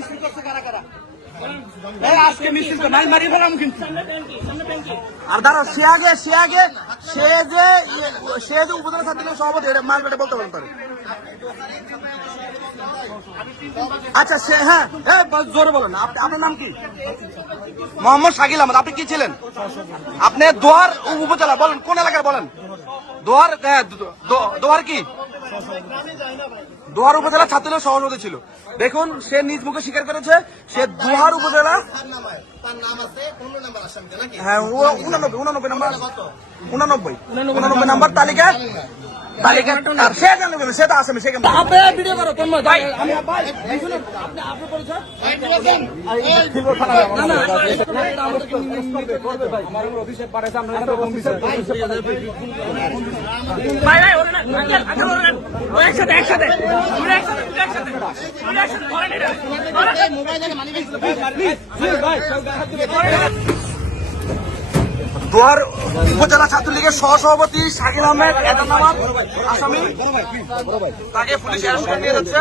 মিছিল করছে কারা কারা? আজকে মিছিল কিন্তু। আর দাঁড়াও, সে আগে সে আগে, সে যে সে যে উপজেলা ছাত্রলীগের সভাপতি, এটা মাল বেটে বলতে পারেন পারে আচ্ছা সে হ্যাঁ হ্যাঁ জোরে বলেন আপ- আপনার নাম কি? মোহাম্মদ শাকিল আহমদ আপনি কি ছিলেন? আপনি দোয়ার উপজেলা বলেন কোন এলাকায় বলেন? দোয়ার হ্যাঁ, দোয়ার কি? দোহার উপজেলা ছাত্রলীগ সভাপতি ছিল। দেখুন সে নিজ মুখে স্বীকার করেছে সে দোহার উপজেলা হ্যাঁ উনানব্বই উনানব্বই নাম্বার। উনানব্বই উনানব্বই নাম্বার তালিকা। একসাথে একসাথে একসাথে দুটো একসাথে দুটো একসাথে ধরেন এটা ধরেন। দোহার উপজেলা ছাত্রলীগের সহসভাপতি শাকিল আহমেদ আসামি। তাকে পুলিশ অ্যারেস্ট করে নিয়ে যাচ্ছে।